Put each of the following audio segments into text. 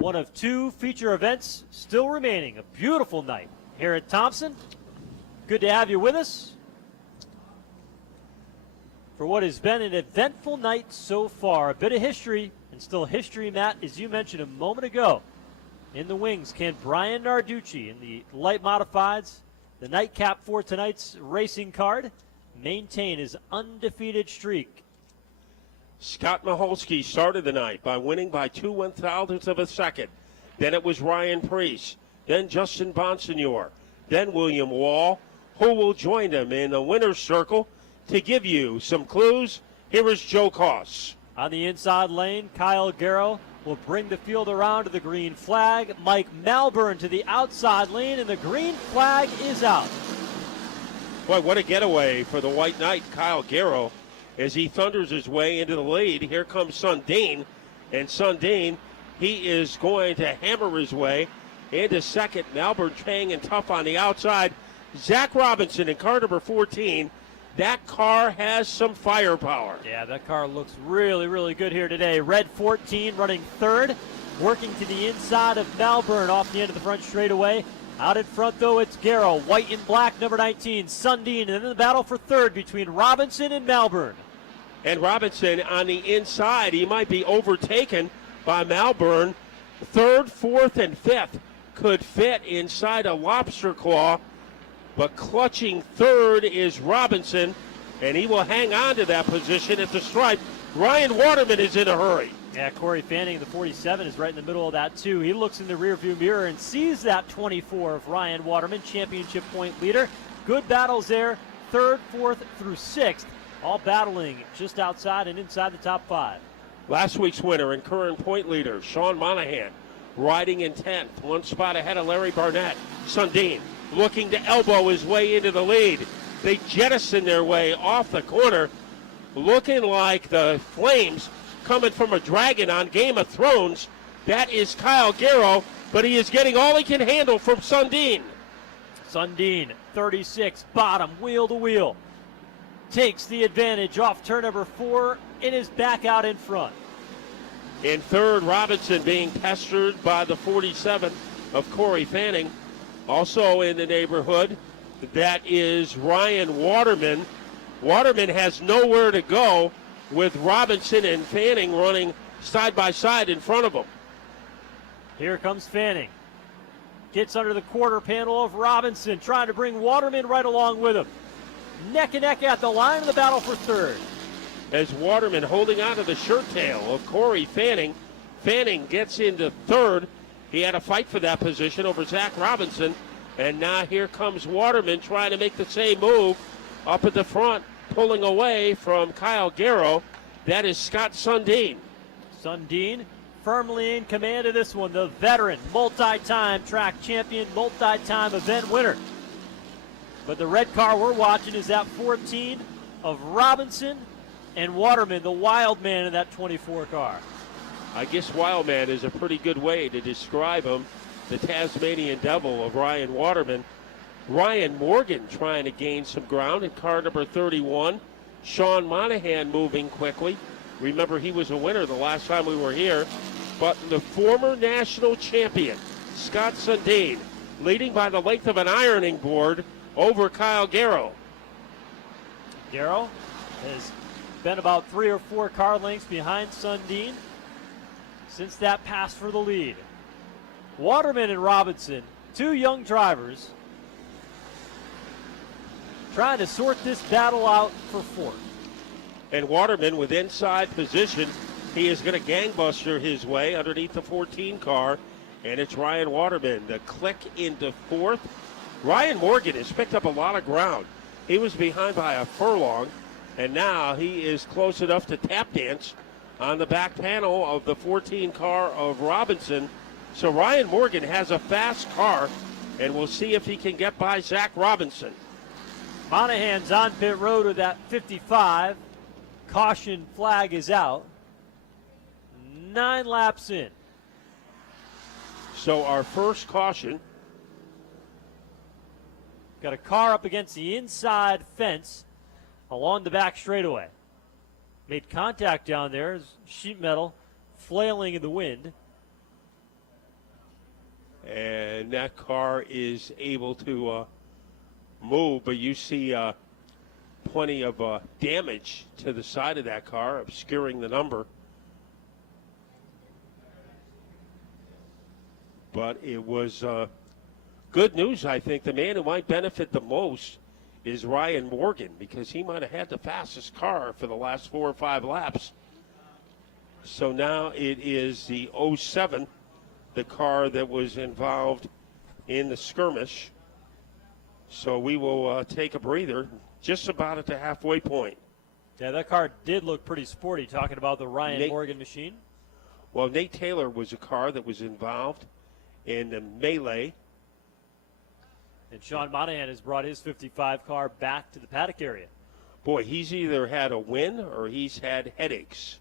One of two feature events still remaining. A beautiful night here at Thompson. Good to have you with us for what has been an eventful night so far. A bit of history, and still history, Matt, as you mentioned a moment ago. In the wings, can Brian Narducci in the light modifieds, the nightcap for tonight's racing card, maintain his undefeated streak? Scott Maholsky started the night by winning by 2/1000ths of a second. Then it was Ryan Preece, then Justin Bonsignor, then William Wall, who will join them in the winner's circle. To give you some clues, here is Joe Koss. On the inside lane, Kyle Garrow will bring the field around to the green flag. Mike Malburn to the outside lane, and the green flag is out. Boy, what a getaway for the White Knight, Kyle Garrow, as he thunders his way into the lead. Here comes Sundin, and Sundin, he is going to hammer his way into second. Malburn hanging tough on the outside. Zach Robinson in car number 14. That car has some firepower. Yeah, that car looks really, really good here today. Red 14 running third, working to the inside of Malburn off the end of the front straightaway. Out in front, though, it's Garrow. White and black, number 19, Sundin. And then the battle for third between Robinson and Malburn. And Robinson on the inside, he might be overtaken by Malburn. Third, fourth, and fifth could fit inside a lobster claw. But clutching third is Robinson, and he will hang on to that position at the stripe. Ryan Waterman is in a hurry. Yeah, Corey Fanning, the 47, is right in the middle of that, too. He looks in the rearview mirror and sees that 24 of Ryan Waterman, championship point leader. Good battles there, third, fourth, through sixth, all battling just outside and inside the top five. Last week's winner and current point leader, Sean Monahan, riding in 10th, one spot ahead of Larry Barnett. Sundin looking to elbow his way into the lead. They jettison their way off the corner, looking like the flames coming from a dragon on Game of Thrones. That is Kyle Garrow, but he is getting all he can handle from Sundin. Sundin, 36, bottom, wheel to wheel. Takes the advantage off turn number 4 and is back out in front. In third, Robinson being pestered by the 47 of Corey Fanning. Also in the neighborhood, that is Ryan Waterman. Waterman has nowhere to go with Robinson and Fanning running side by side in front of him. Here comes Fanning. Gets under the quarter panel of Robinson, trying to bring Waterman right along with him. Neck and neck at the line of the battle for third. As Waterman holding on to the shirt tail of Corey Fanning. Fanning gets into third. He had a fight for that position over Zach Robinson. And now here comes Waterman trying to make the same move up at the front, pulling away from Kyle Garrow. That is Scott Sundin. Sundin firmly in command of this one. The veteran, multi-time track champion, multi-time event winner. But the red car we're watching is that 14 of Robinson and Waterman, the wild man in that 24 car. I guess wild man is a pretty good way to describe him. The Tasmanian Devil of Ryan Waterman. Ryan Morgan trying to gain some ground in car number 31. Sean Monahan moving quickly. Remember, he was a winner the last time we were here. But the former national champion, Scott Sundin, leading by the length of an ironing board over Kyle Garrow. Garrow has been about 3 or 4 car lengths behind Sundin since that pass for the lead. Waterman and Robinson, two young drivers, trying to sort this battle out for fourth. And Waterman with inside position. He is going to gangbuster his way underneath the 14 car. And it's Ryan Waterman, the click into fourth. Ryan Morgan has picked up a lot of ground. He was behind by a furlong, and now he is close enough to tap dance on the back panel of the 14 car of Robinson. So Ryan Morgan has a fast car, and we'll see if he can get by Zach Robinson. Monahan's on pit road with that 55. Caution flag is out. 9 laps in. So our first caution. Got a car up against the inside fence along the back straightaway. Made contact down there as sheet metal flailing in the wind. And that car is able to move, but you see plenty of damage to the side of that car, obscuring the number. But it was good news, I think. The man who might benefit the most is Ryan Morgan, because he might have had the fastest car for the last 4 or 5 laps. So now it is the 07, the car that was involved in the skirmish. So we will take a breather just about at the halfway point. Yeah, that car did look pretty sporty, talking about the Ryan Morgan machine. Well, Nate Taylor was a car that was involved in the melee. And Sean Monahan has brought his 55 car back to the paddock area. Boy, he's either had a win or he's had headaches,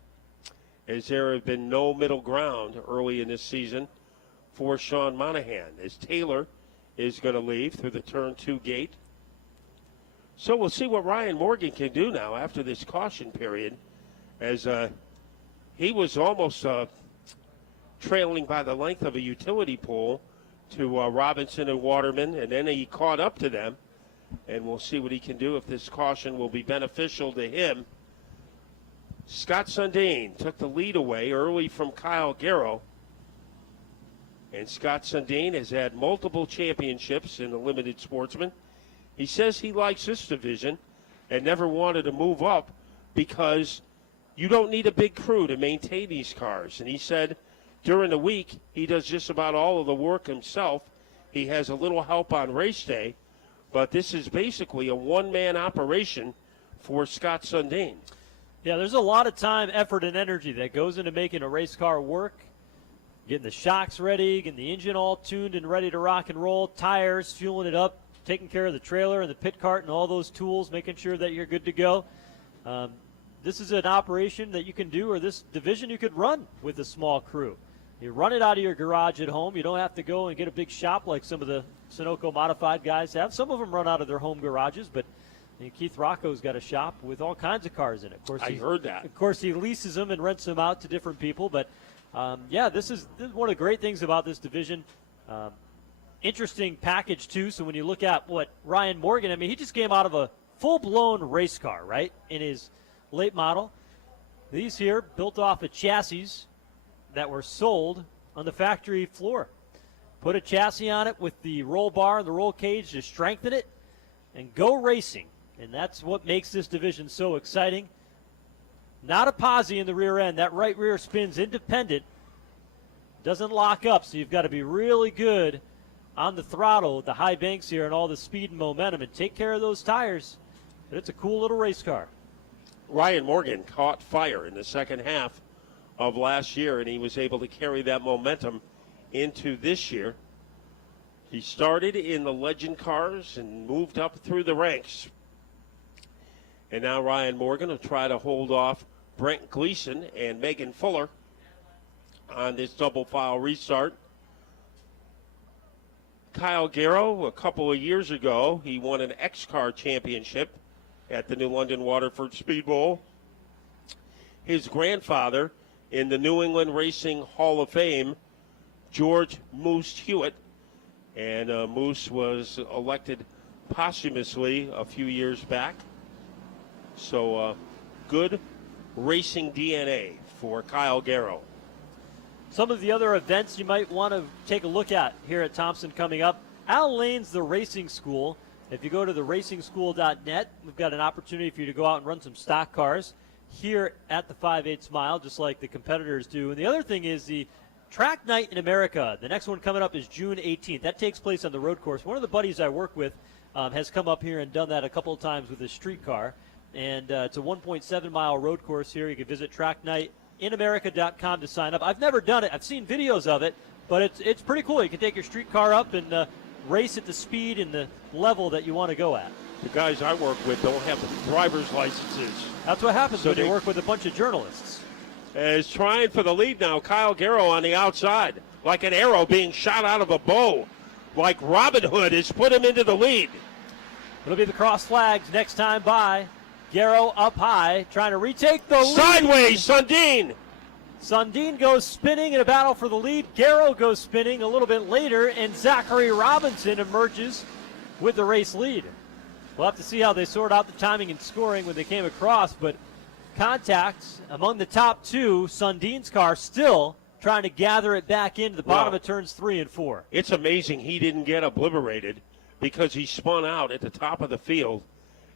as there have been no middle ground early in this season for Sean Monahan, as Taylor is going to leave through the turn 2 gate. So we'll see what Ryan Morgan can do now after this caution period, as he was almost trailing by the length of a utility pole to Robinson and Waterman, and then he caught up to them, and we'll see what he can do if this caution will be beneficial to him. Scott Sundin took the lead away early from Kyle Garrow, and Scott Sundin has had multiple championships in the limited sportsman. He says he likes this division and never wanted to move up because you don't need a big crew to maintain these cars. And he said during the week, he does just about all of the work himself. He has a little help on race day, but this is basically a one-man operation for Scott Sundin. Yeah, there's a lot of time, effort, and energy that goes into making a race car work, getting the shocks ready, getting the engine all tuned and ready to rock and roll, tires, fueling it up, taking care of the trailer and the pit cart and all those tools, making sure that you're good to go. This is an operation that you can do, or this division you could run with a small crew. You run it out of your garage at home. You don't have to go and get a big shop like some of the Sunoco modified guys have. Some of them run out of their home garages, but Keith Rocco's got a shop with all kinds of cars in it. Of course, I heard that. Of course, he leases them and rents them out to different people. But, yeah, this is one of the great things about this division. Interesting package, too. So when you look at what Ryan Morgan, I mean, he just came out of a full-blown race car, right, in his late model. These here built off of chassis that were sold on the factory floor. Put a chassis on it with the roll bar and the roll cage to strengthen it and go racing. And that's what makes this division so exciting. Not a posi in the rear end. That right rear spins independent. Doesn't lock up, so you've got to be really good on the throttle with the high banks here and all the speed and momentum and take care of those tires. But it's a cool little race car. Ryan Morgan caught fire in the second half of last year, and he was able to carry that momentum into this year. He started in the legend cars and moved up through the ranks. And now Ryan Morgan will try to hold off Brent Gleason and Megan Fuller on this double file restart. Kyle Garrow, a couple of years ago, he won an X-Car championship at the New London Waterford Speed Bowl. His grandfather in the New England Racing Hall of Fame, George Moose Hewitt, and Moose was elected posthumously a few years back. So good racing DNA for Kyle Garrow. Some of the other events you might want to take a look at here at Thompson coming up. Al Lane's The Racing School. If you go to theracingschool.net, we've got an opportunity for you to go out and run some stock cars here at the 5/8 mile, just like the competitors do. And the other thing is the Track Night in America. The next one coming up is June 18th. That takes place on the road course. One of the buddies I work with has come up here and done that a couple of times with his street car. And it's a 1.7-mile road course here. You can visit tracknightinamerica.com to sign up. I've never done it. I've seen videos of it, but it's pretty cool. You can take your street car up and race at the speed and the level that you want to go at. The guys I work with don't have the driver's licenses. That's what happens when you work with a bunch of journalists. Is trying for the lead now. Kyle Garrow on the outside, like an arrow being shot out of a bow. Like Robin Hood has put him into the lead. It'll be the cross flags next time by. Garrow up high, trying to retake the lead. Sideways, Sundin. Sundin goes spinning in a battle for the lead. Garrow goes spinning a little bit later, and Zachary Robinson emerges with the race lead. We'll have to see how they sort out the timing and scoring when they came across, but contacts among the top two. Sundin's car still trying to gather it back into the bottom of turns 3 and 4. It's amazing he didn't get obliterated because he spun out at the top of the field,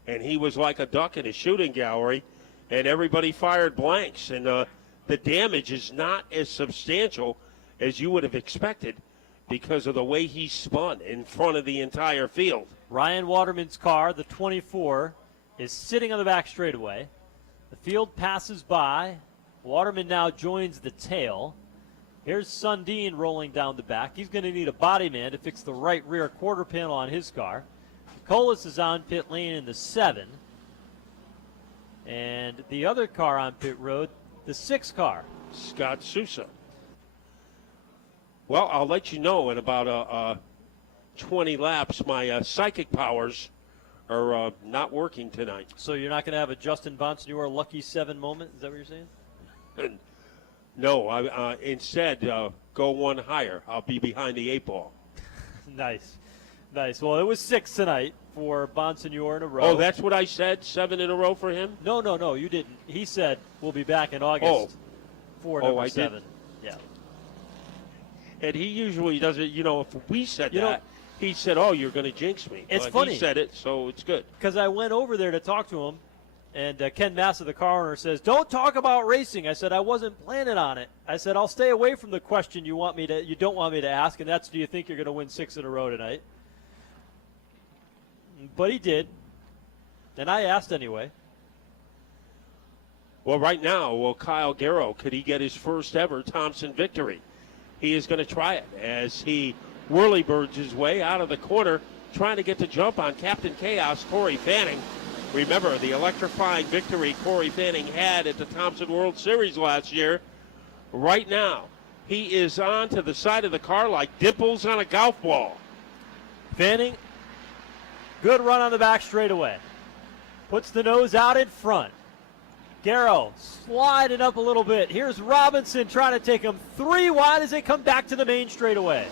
and he was like a duck in a shooting gallery, and everybody fired blanks. And the damage is not as substantial as you would have expected because of the way he spun in front of the entire field. Ryan Waterman's car, the 24, is sitting on the back straightaway. The field passes by. Waterman now joins the tail. Here's Sundin rolling down the back. He's going to need a body man to fix the right rear quarter panel on his car. Colas is on pit lane in the 7. And the other car on pit road, the 6 car. Scott Sousa. Well, I'll let you know in about 20 laps. My psychic powers are not working tonight. So you're not going to have a Justin Bonsignore lucky 7 moment? Is that what you're saying? No, I instead go one higher. I'll be behind the 8 ball. Nice. Well, it was 6 tonight for Bonsignore in a row. Oh, that's what I said? 7 in a row for him? No, you didn't. He said we'll be back in August for number 7. Did. Yeah. And he usually doesn't, if we said that, he said, oh, you're going to jinx me. It's funny. He said it, so it's good. Because I went over there to talk to him, and Ken Massa, the car owner, says, don't talk about racing. I said, I wasn't planning on it. I said, I'll stay away from the question you don't want me to ask, and that's, do you think you're going to win 6 in a row tonight? But he did, and I asked anyway. Well, right now, Kyle Garrow, could he get his first ever Thompson victory? He is going to try it as he whirlybirds his way out of the corner, trying to get the jump on Captain Chaos, Corey Fanning. Remember the electrifying victory Corey Fanning had at the Thompson World Series last year. Right now, he is on to the side of the car like dimples on a golf ball. Fanning, good run on the back straightaway. Puts the nose out in front. Garrow sliding up a little bit. Here's Robinson trying to take him 3 wide as they come back to the main straightaway.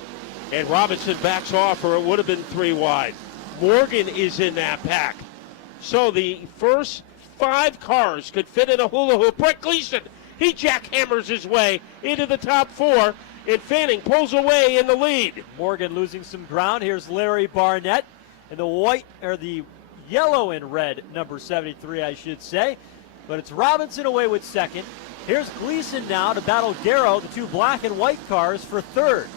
And Robinson backs off, or it would have been 3 wide. Morgan is in that pack. So the first 5 cars could fit in a hula hoop. Brett Gleason, he jackhammers his way into the top 4, and Fanning pulls away in the lead. Morgan losing some ground. Here's Larry Barnett in the yellow and red, number 73, I should say. But it's Robinson away with 2nd. Here's Gleason now to battle Garrow, the 2 black and white cars, for 3rd.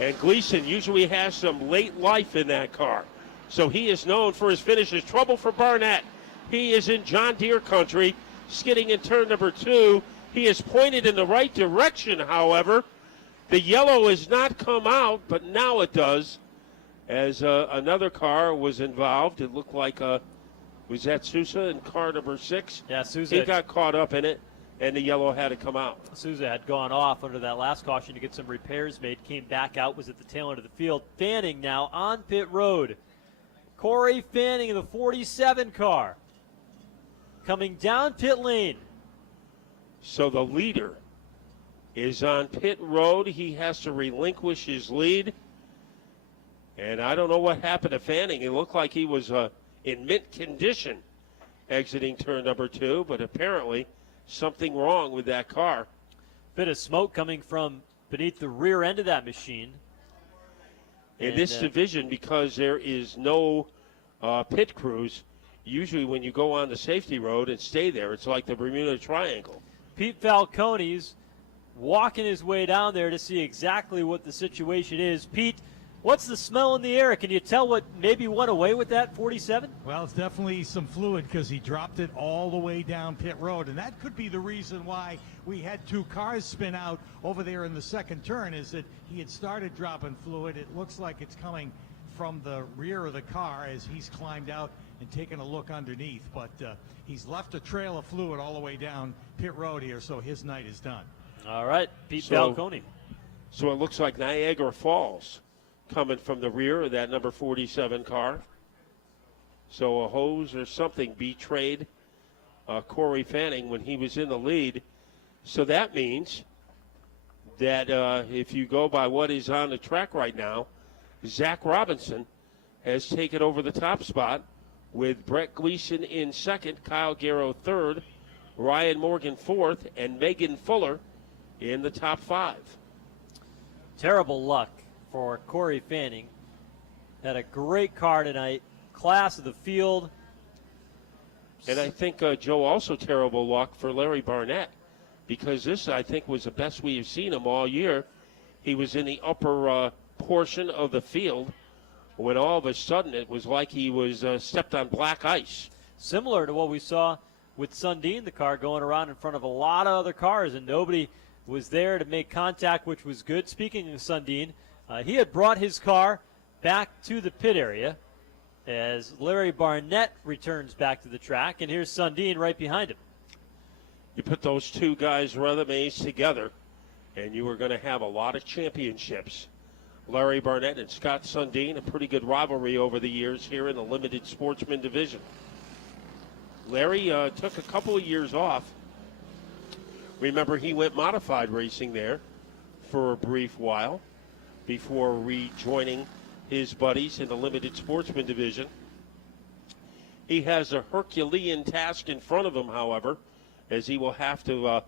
And Gleason usually has some late life in that car. So he is known for his finishes. Trouble for Barnett. He is in John Deere country, skidding in turn number 2. He is pointed in the right direction, however. The yellow has not come out, but now it does, as another car was involved. It looked like, was that Sousa in car number 6? Yeah, Sousa. He got caught up in it, and the yellow had to come out. Sousa had gone off under that last caution to get some repairs made, came back out, was at the tail end of the field. Fanning now on pit road. Corey Fanning in the 47 car coming down pit lane. So the leader is on pit road. He has to relinquish his lead. And I don't know what happened to Fanning. It looked like he was in mint condition exiting turn number 2, but apparently something wrong with that car. Bit of smoke coming from beneath the rear end of that machine. In this division, because there is no pit crews, usually when you go on the safety road and stay there, it's like the Bermuda Triangle. Pete Falcone's walking his way down there to see exactly what the situation is. Pete, what's the smell in the air? Can you tell what maybe went away with that 47? Well, it's definitely some fluid because he dropped it all the way down pit road, and that could be the reason why we had 2 cars spin out over there in the 2nd turn, is that he had started dropping fluid. It looks like it's coming from the rear of the car as he's climbed out and taken a look underneath, but he's left a trail of fluid all the way down pit road here, so his night is done. All right, Pete Falcone. So it looks like Niagara Falls coming from the rear of that number 47 car. So a hose or something betrayed Corey Fanning when he was in the lead. So that means that if you go by what is on the track right now, Zach Robinson has taken over the top spot with Brett Gleason in second, Kyle Garrow third, Ryan Morgan fourth, and Megan Fuller in the top five. Terrible luck for Corey Fanning. Had a great car tonight, class of the field. And I think, Joe, also terrible luck for Larry Barnett, because this, I think, was the best we have seen him all year. He was in the upper portion of the field when all of a sudden it was like he was stepped on black ice. Similar to what we saw with Sundin, the car going around in front of a lot of other cars, and nobody was there to make contact, which was good. Speaking of Sundin, he had brought his car back to the pit area as Larry Barnett returns back to the track, and here's Sundin right behind him. You put those two guys' resumes together, and you were going to have a lot of championships. Larry Barnett and Scott Sundin, a pretty good rivalry over the years here in the limited sportsman division. Larry took a couple of years off. Remember, he went modified racing there for a brief while before rejoining his buddies in the limited sportsman division. He has a Herculean task in front of him, however, as he will have to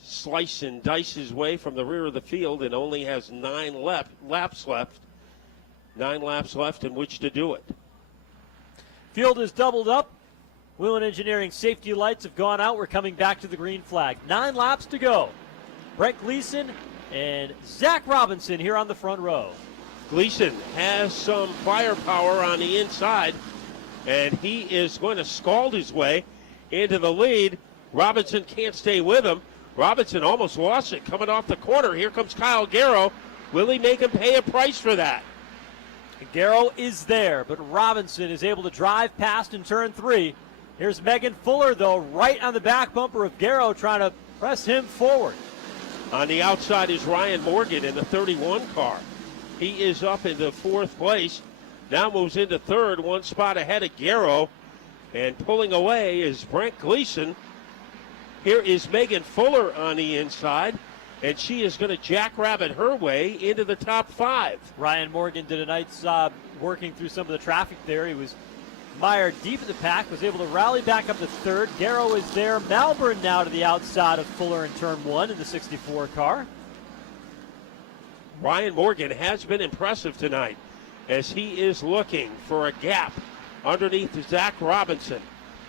slice and dice his way from the rear of the field and only has 9 laps left. 9 laps left in which to do it. Field is doubled up. Whelen Engineering safety lights have gone out. We're coming back to the green flag. 9 laps to go. Brett Gleason and Zach Robinson here on the front row. Gleason has some firepower on the inside, and he is going to scald his way into the lead. Robinson can't stay with him. Robinson almost lost it coming off the corner. Here comes Kyle Garrow. Will he make him pay a price for that? Garrow is there, but Robinson is able to drive past in turn 3. Here's Megan Fuller, though, right on the back bumper of Garrow, trying to press him forward. On the outside is Ryan Morgan in the 31 car. He is up into 4th place. Now moves into 3rd, 1 spot ahead of Garrow. And pulling away is Brent Gleason. Here is Megan Fuller on the inside, and she is going to jackrabbit her way into the top 5. Ryan Morgan did a nice job working through some of the traffic there. He was mired deep in the pack, was able to rally back up to 3rd. Garrow is there. Malburn now to the outside of Fuller in turn 1 in the 64 car. Ryan Morgan has been impressive tonight as he is looking for a gap underneath Zach Robinson.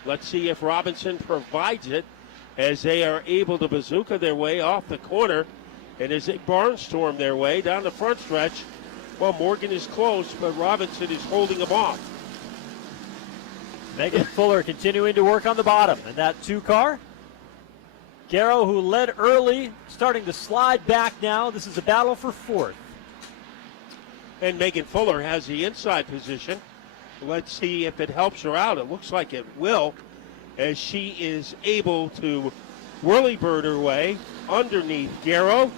Let's see if Robinson provides it as they are able to bazooka their way off the corner and as they barnstorm their way down the front stretch. Well, Morgan is close, but Robinson is holding him off. Megan Fuller continuing to work on the bottom in that 2 car. Garrow, who led early, starting to slide back now. This is a battle for 4th. And Megan Fuller has the inside position. Let's see if it helps her out. It looks like it will, as she is able to whirly-bird her way underneath Garrow.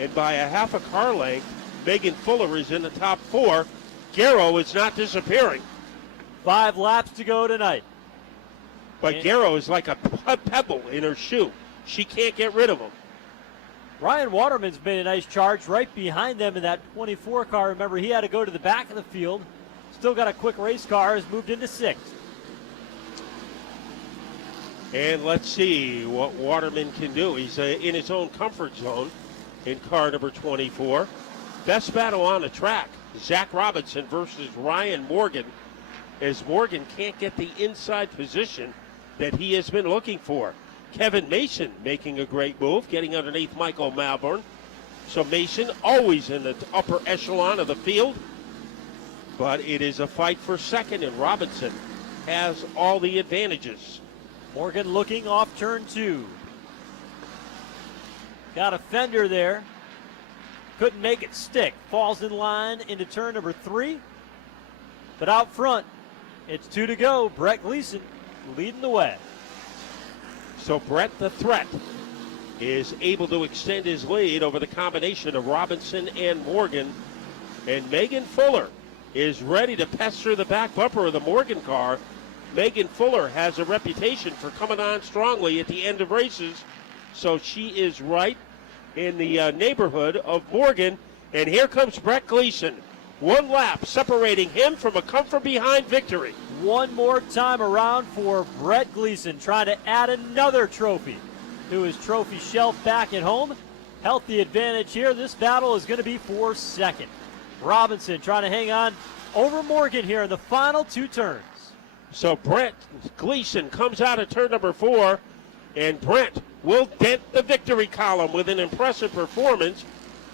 And by a half a car length, Megan Fuller is in the top 4. Garrow is not disappearing. 5 laps to go tonight. But Garrow is like a pebble in her shoe. She can't get rid of him. Ryan Waterman's made a nice charge right behind them in that 24 car. Remember, he had to go to the back of the field. Still got a quick race car, has moved into 6th. And let's see what Waterman can do. He's in his own comfort zone in car number 24. Best battle on the track, Zach Robinson versus Ryan Morgan, as Morgan can't get the inside position that he has been looking for. Kevin Mason making a great move, getting underneath Michael Malburn. So Mason always in the upper echelon of the field. But it is a fight for second, and Robinson has all the advantages. Morgan looking off turn 2. Got a fender there. Couldn't make it stick. Falls in line into turn number 3. But out front, it's 2 to go. Brett Gleason leading the way. So Brett the Threat is able to extend his lead over the combination of Robinson and Morgan. And Megan Fuller is ready to pester the back bumper of the Morgan car. Megan Fuller has a reputation for coming on strongly at the end of races. So she is right in the neighborhood of Morgan. And here comes Brett Gleason. One lap separating him from a come-from-behind victory. One more time around for Brett Gleason, trying to add another trophy to his trophy shelf back at home. Healthy advantage here. This battle is going to be for second. Robinson trying to hang on over Morgan here in the final two turns. So Brett Gleason comes out of turn number 4, and Brent will dent the victory column with an impressive performance.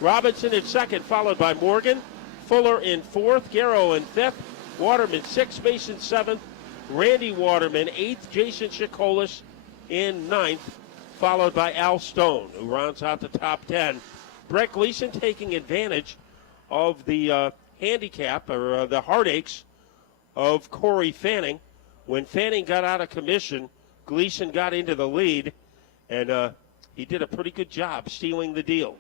Robinson in second, followed by Morgan. Fuller in fourth, Garrow in fifth, Waterman sixth, Mason seventh, Randy Waterman eighth, Jason Chikolis in ninth, followed by Al Stone, who rounds out the top 10. Brett Gleason taking advantage of the handicap or the heartaches of Corey Fanning. When Fanning got out of commission, Gleason got into the lead, and he did a pretty good job stealing the deal.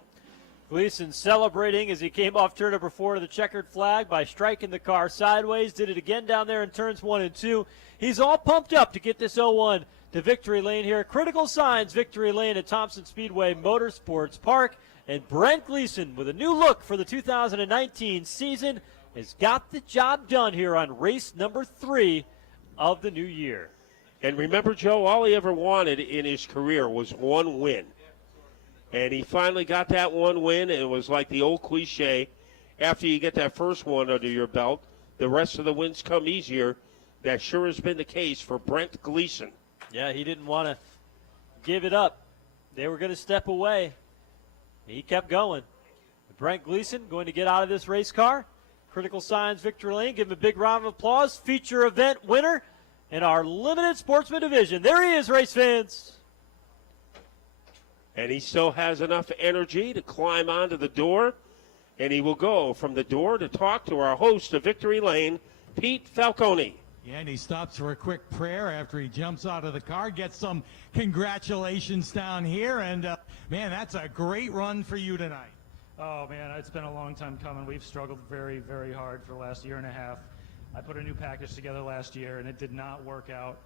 Gleason celebrating as he came off turn number 4 to the checkered flag by striking the car sideways. Did it again down there in turns 1 and 2. He's all pumped up to get this 0-1 to victory lane here. Critical signs, victory lane at Thompson Speedway Motorsports Park. And Brent Gleason, with a new look for the 2019 season, has got the job done here on race number 3 of the new year. And remember, Joe, all he ever wanted in his career was one win. And he finally got that one win. It was like the old cliche, after you get that first one under your belt, the rest of the wins come easier. That sure has been the case for Brent Gleason. Yeah, he didn't want to give it up. They were going to step away. He kept going. Brent Gleason going to get out of this race car. Critical signs, victory lane. Give him a big round of applause. Feature event winner in our limited sportsman division. There he is, race fans. And he still has enough energy to climb onto the door. And he will go from the door to talk to our host of Victory Lane, Pete Falcone. Yeah, and he stops for a quick prayer after he jumps out of the car, gets some congratulations down here, and man, that's a great run for you tonight. Oh man, it's been a long time coming. We've struggled very, very hard for the last year and a half. I put a new package together last year, and it did not work out.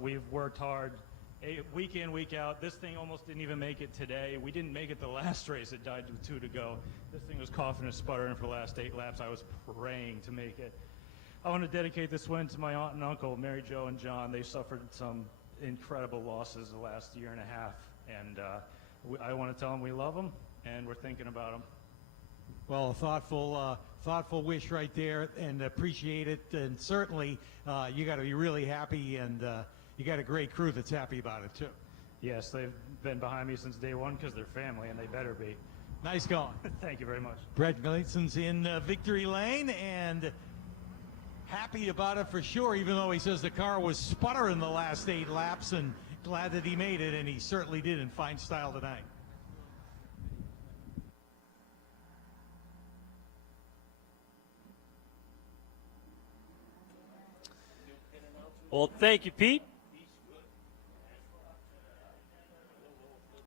We've worked hard week in, week out. This thing almost didn't even make it today. We didn't make it the last race. It died with 2 to go. This thing was coughing and sputtering for the last 8 laps. I was praying to make it. I want to dedicate this win to my aunt and uncle, Mary Jo and John. They suffered some incredible losses the last year and a half, and I want to tell them we love them and we're thinking about them. Well, a thoughtful wish right there, and appreciate it. And certainly, you got to be really happy, and you got a great crew that's happy about it too. Yes, they've been behind me since day one because they're family, and they better be. Nice going. Thank you very much. Brett Gleason's in victory lane, and happy about it for sure, even though he says the car was sputtering the last 8 laps, and glad that he made it, and he certainly did in fine style tonight. Well, thank you, Pete.